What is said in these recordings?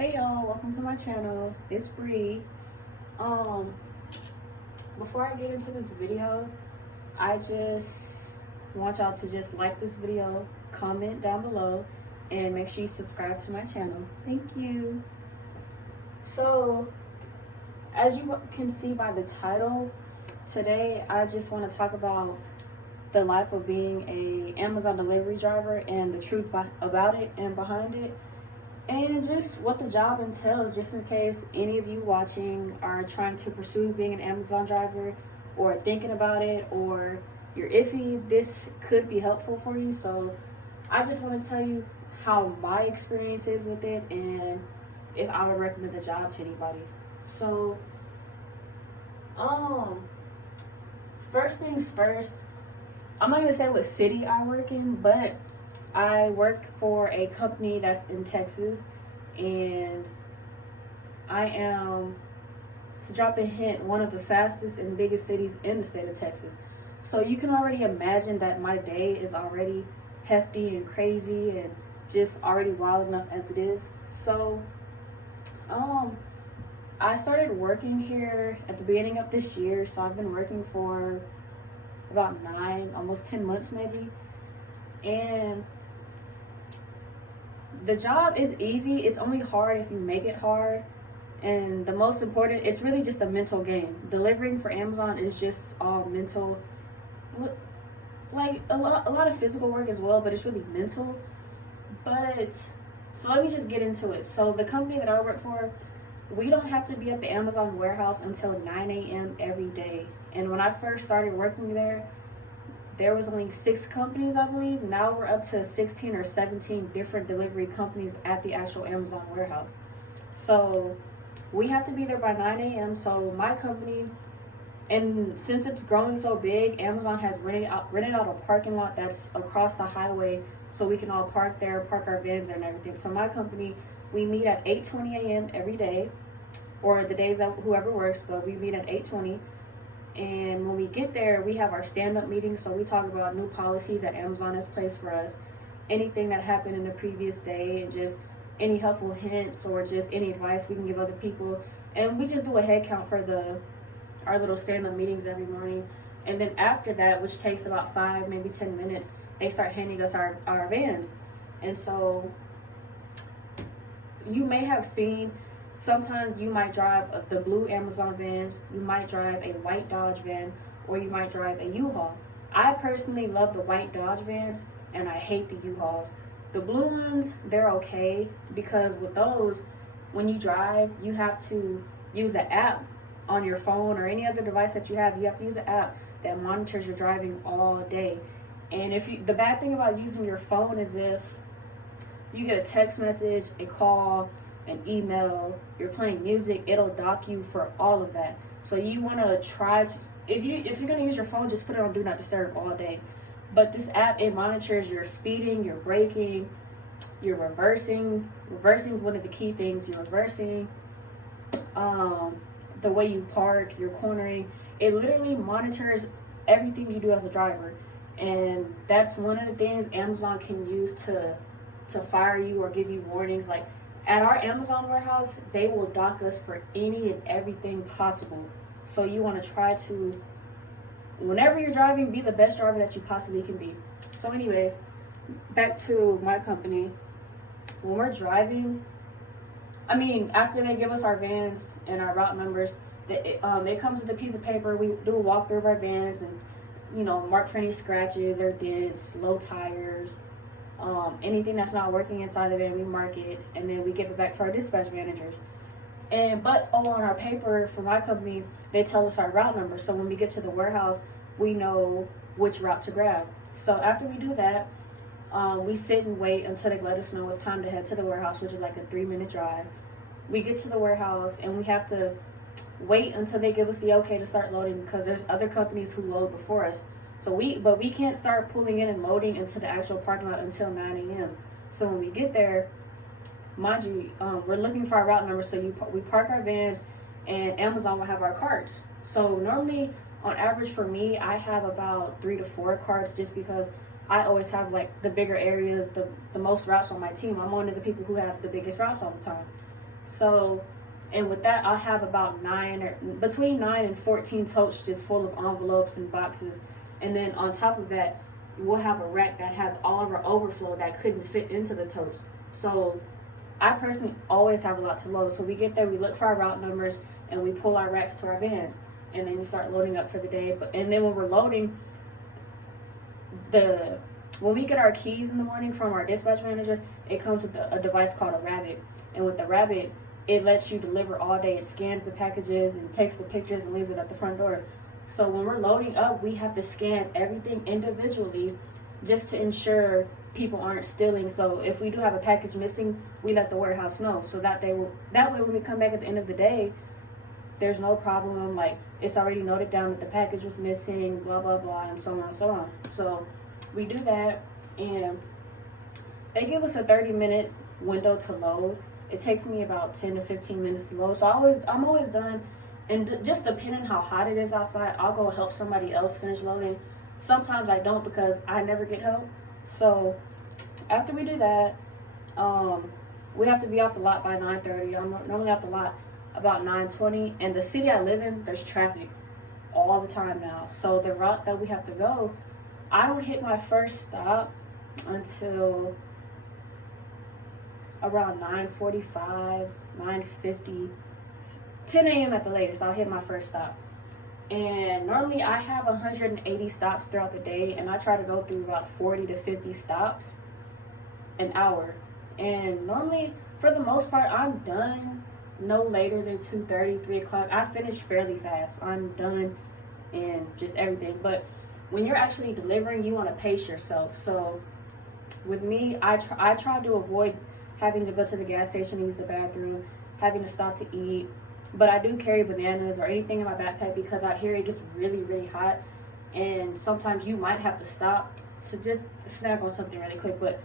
Hey y'all, welcome to my channel. It's Bree. Um, Before I get into this video, I just want y'all to just like this video, comment down below, and make sure you subscribe to my channel. Thank you. So, as you can see by the title, today I just want to talk about the life of being a Amazon delivery driver and the truth about it and behind it. And just what the job entails, just in case any of you watching are trying to pursue being an Amazon driver or thinking about it, or you're iffy, this could be helpful for you. So I just want to tell you how my experience is with it and if I would recommend the job to anybody. So, first things first, I'm not going to say what city I work in, but I work for a company that's in Texas, and I am, to drop a hint, one of the fastest and biggest cities in the state of Texas. So you can already imagine that my day is already hefty and crazy and just already wild enough as it is. So I started working here at the beginning of this year, so I've been working for about 9, almost 10 months maybe. And the job is easy. It's only hard if you make it hard. And the most important, it's really just a mental game. Delivering for Amazon is just all mental. Like a lot of physical work as well, but it's really mental. But so let me just get into it. So the company that I work for, we don't have to be at the Amazon warehouse until 9 a.m. every day. And when I first started working there was only 6 companies, I believe. Now we're up to 16 or 17 different delivery companies at the actual Amazon warehouse. So we have to be there by 9 a.m. So my company, and since it's growing so big, Amazon has rented out a parking lot that's across the highway so we can all park there, park our vans there and everything. So my company, we meet at 8:20 a.m. every day, or the days that whoever works, but we meet at 8:20. And when we get there, we have our stand-up meetings. So we talk about new policies that Amazon has placed for us, anything that happened in the previous day, and just any helpful hints or just any advice we can give other people. And we just do a head count for our little stand-up meetings every morning. And then after that, which takes about 5, maybe 10 minutes, they start handing us our vans. And so you may have seen, sometimes you might drive the blue Amazon vans, you might drive a white Dodge van, or you might drive a U-Haul. I personally love the white Dodge vans, and I hate the U-Hauls. The blue ones, they're okay, because with those, when you drive, you have to use an app on your phone or any other device that you have. You have to use an app that monitors your driving all day. And the bad thing about using your phone is if you get a text message, a call, an email, you're playing music, it'll dock you for all of that. So you want to try to, if you're going to use your phone, just put it on do not disturb all day. But this app, it monitors your speeding, your braking, your reversing. Reversing is one of the key things. Your reversing, the way you park, your cornering. It literally monitors everything you do as a driver. And that's one of the things Amazon can use to fire you or give you warnings. Like at our Amazon warehouse, they will dock us for any and everything possible. So you want to try to, whenever you're driving, be the best driver that you possibly can be. So anyways, back to my company. When we're driving, after they give us our vans and our route numbers, it comes with a piece of paper. We do a walkthrough of our vans and, mark for any scratches or dents, low tires, anything that's not working inside the van, we mark it, and then we give it back to our dispatch managers. But on our paper for my company, they tell us our route number. So when we get to the warehouse, we know which route to grab. So after we do that, we sit and wait until they let us know it's time to head to the warehouse, which is like a 3-minute drive. We get to the warehouse and we have to wait until they give us the okay to start loading, because there's other companies who load before us. But we can't start pulling in and loading into the actual parking lot until 9 a.m. So when we get there, mind you, we're looking for our route number. So we park our vans, and Amazon will have our carts. So normally, on average for me, I have about 3 to 4 carts, just because I always have like the bigger areas, the most routes on my team. I'm one of the people who have the biggest routes all the time. So, and with that, I'll have about between 9 and 14 totes just full of envelopes and boxes. And then on top of that, we'll have a rack that has all of our overflow that couldn't fit into the totes. So I personally always have a lot to load. So we get there, we look for our route numbers, and we pull our racks to our vans. And then we start loading up for the day. And then when we're loading, when we get our keys in the morning from our dispatch managers, it comes with a device called a Rabbit. And with the Rabbit, it lets you deliver all day. It scans the packages and takes the pictures and leaves it at the front door. So when we're loading up, we have to scan everything individually just to ensure people aren't stealing. So if we do have a package missing, we let the warehouse know. So that way when we come back at the end of the day, there's no problem. Like, it's already noted down that the package was missing, blah, blah, blah, and so on and so on. So we do that, and they give us a 30-minute window to load. It takes me about 10 to 15 minutes to load. So I'm always done. And just depending how hot it is outside, I'll go help somebody else finish loading. Sometimes I don't because I never get help. So after we do that, we have to be off the lot by 9:30. I'm normally off the lot about 9:20. And the city I live in, there's traffic all the time now. So the route that we have to go, I don't hit my first stop until around 9:45, 9:50, 10 a.m. at the latest. I'll hit my first stop. And normally I have 180 stops throughout the day, and I try to go through about 40 to 50 stops an hour. And normally, for the most part, I'm done no later than 2:30, 3 o'clock. I finish fairly fast. I'm done and just everything. But when you're actually delivering, you want to pace yourself. So with me, I try to avoid having to go to the gas station to use the bathroom, having to stop to eat. But I do carry bananas or anything in my backpack because out here it gets really, really hot. And sometimes you might have to stop to just snack on something really quick. But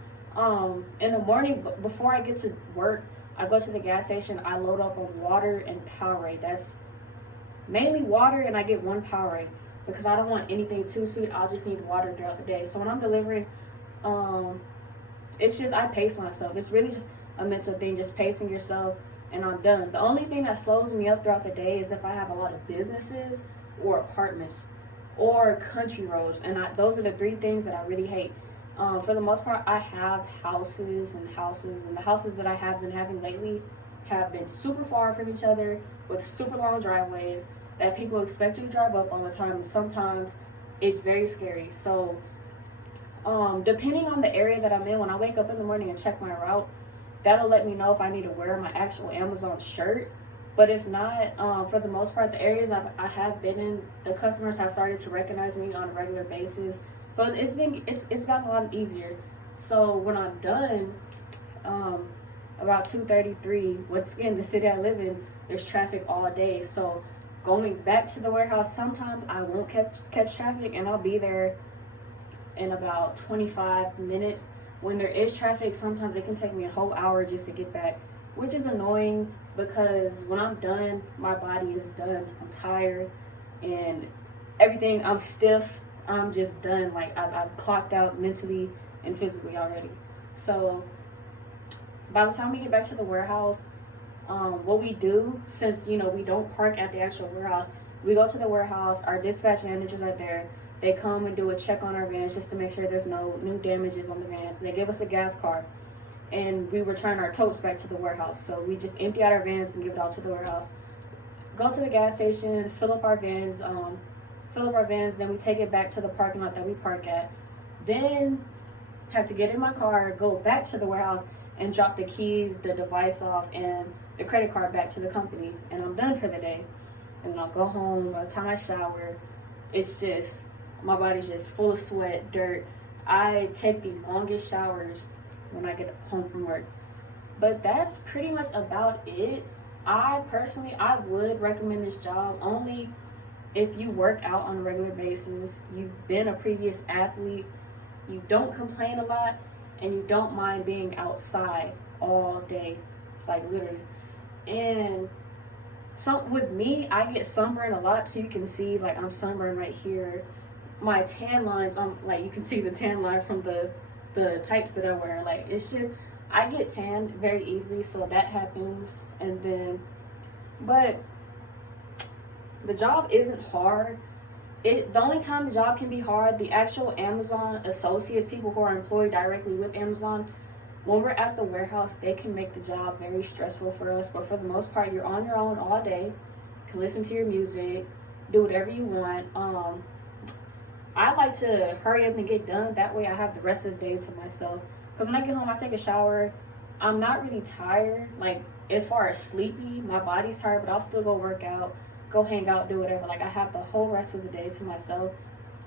in the morning, before I get to work, I go to the gas station, I load up on water and Powerade. That's mainly water, and I get one Powerade because I don't want anything too sweet. I'll just need water throughout the day. So when I'm delivering, it's just, I pace myself. It's really just a mental thing, just pacing yourself, and I'm done. The only thing that slows me up throughout the day is if I have a lot of businesses or apartments or country roads, and those are the three things that I really hate. For the most part, I have houses, and the houses that I have been having lately have been super far from each other with super long driveways that people expect you to drive up all the time, and sometimes it's very scary. So depending on the area that I'm in, when I wake up in the morning and check my route, that'll let me know if I need to wear my actual Amazon shirt. But if not, for the most part, the areas I have been in, the customers have started to recognize me on a regular basis. So it's gotten a lot easier. So when I'm done, about 2:33, once again, the city I live in, there's traffic all day. So going back to the warehouse, sometimes I won't catch traffic, and I'll be there in about 25 minutes. When there is traffic, sometimes it can take me a whole hour just to get back, which is annoying because when I'm done, my body is done. I'm tired and everything. I'm stiff. I'm just done. Like I've clocked out mentally and physically already. So by the time we get back to the warehouse, what we do, since we don't park at the actual warehouse, we go to the warehouse. Our dispatch managers are there. They come and do a check on our vans just to make sure there's no new damages on the vans. They give us a gas card, and we return our totes back to the warehouse. So we just empty out our vans and give it all to the warehouse. Go to the gas station, fill up our vans, then we take it back to the parking lot that we park at. Then have to get in my car, go back to the warehouse, and drop the keys, the device off, and the credit card back to the company. And I'm done for the day. And I'll go home. By the time I shower, it's just, my body's just full of sweat, dirt. I take the longest showers when I get home from work. But that's pretty much about it. I would recommend this job only if you work out on a regular basis, you've been a previous athlete, you don't complain a lot, and you don't mind being outside all day, like literally. And with me, I get sunburned a lot, so you can see, like, I'm sunburned right here. My tan lines, like, you can see the tan line from the tights that I wear. Like, it's just, I get tanned very easily, so that happens. And then, but the job isn't hard. The only time the job can be hard, the actual Amazon associates, people who are employed directly with Amazon, when we're at the warehouse, they can make the job very stressful for us. But for the most part, you're on your own all day. You can listen to your music, do whatever you want. I like to hurry up and get done. That way I have the rest of the day to myself. Because when I get home, I take a shower. I'm not really tired. Like, as far as sleepy, my body's tired, but I'll still go work out, go hang out, do whatever. Like, I have the whole rest of the day to myself.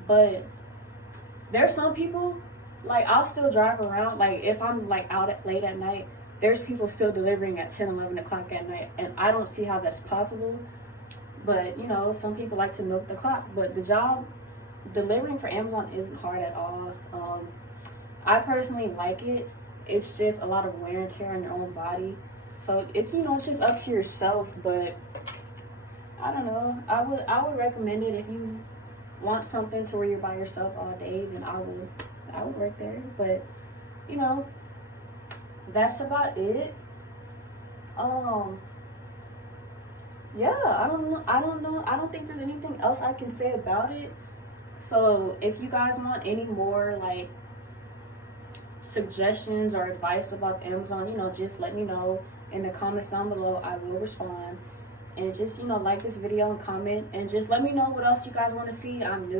But there's some people, like, I'll still drive around. Like, if I'm, like, out late at night, there's people still delivering at 10, 11 o'clock at night. And I don't see how that's possible. But, you know, some people like to milk the clock. But the job, delivering for Amazon isn't hard at all. I personally like it. It's just a lot of wear and tear on your own body. So it's, you know, it's just up to yourself. But I don't know. I would recommend it if you want something to where you're by yourself all day. Then I would work there. But you know, that's about it. Yeah, I don't know. I don't think there's anything else I can say about it. So if you guys want any more like suggestions or advice about Amazon, you know, just let me know in the comments down below. I will respond. And just, you know, like this video and comment, and just let me know what else you guys want to see. I'm new.